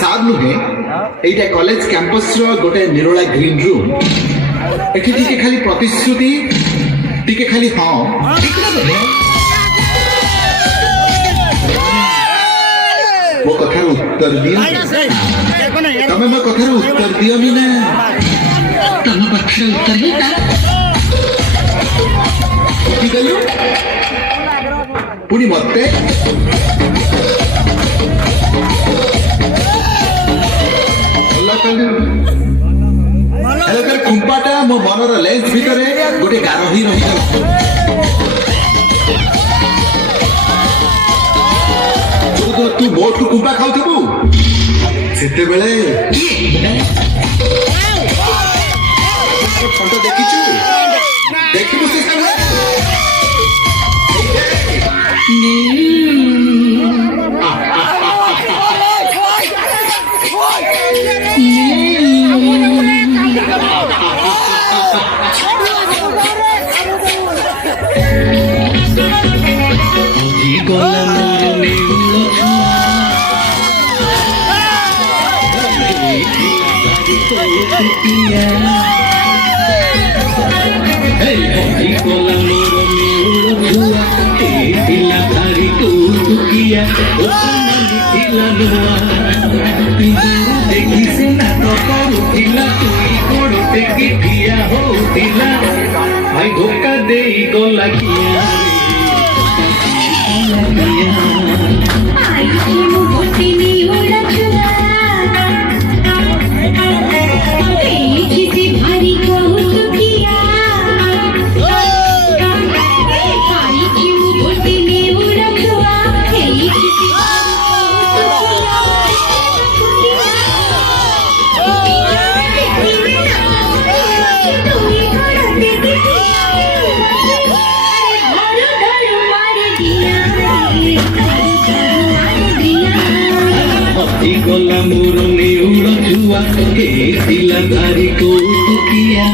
Sir ନୁହେଁ, ଏଇଟା college କ୍ୟାମ୍ପସର ଗୋଟେ ନିରୋଳା ଗ୍ରୀନ ରୁମ୍। ଏଠି ଟିକେ ଖାଲି ପ୍ରତିଶ୍ରୁତି, ଟିକେ ଖାଲି ହଁ। ମୋ କଥାର ଉତ୍ତର ଦିଅ। ତମେ ମୋ କଥାର ଉତ୍ତର ଦିଅନି ନା। ତମ କଥାର ଉତ୍ତର ହିଁ ତାର। ବୁଝିଗଲୁ? ପୁଣି ମତେ ଭଲ କଲୁ। ହେଲେ ଖୁମ୍ପାଟା ମୋ ମନର ଲେନ୍ସ ଭିତରେ ଗୋଟେ ଗାର ହିଁ ରହିଗଲା। ତୁ ମୋଠୁ ଖୁମ୍ପା ଖାଉଥିବୁ ସେତେବେଳେ ଖଣ୍ଡ ଦେଖିଛୁ, ଦେଖିବୁ ସେ देखी से ना तो करुला तुई गोड़ टेकी ठिया होतिला भाई धोखा दे गला किया गला मोर नेउल छुआ के दिला धारी को किया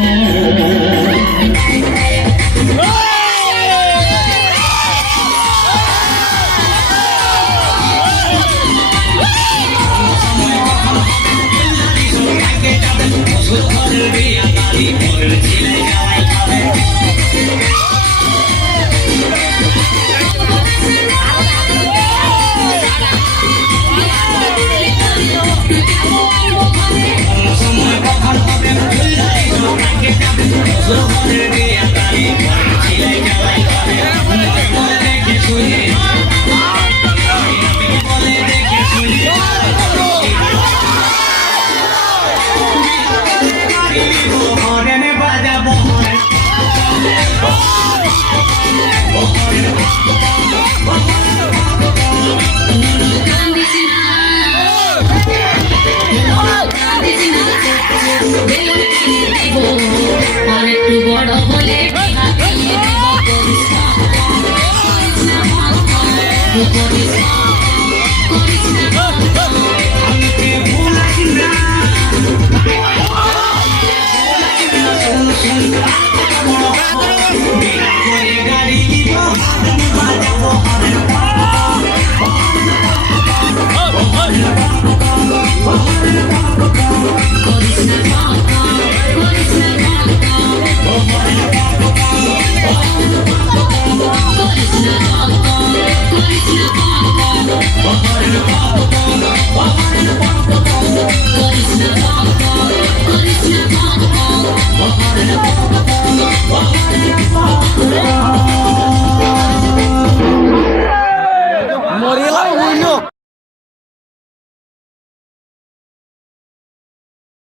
Morilah,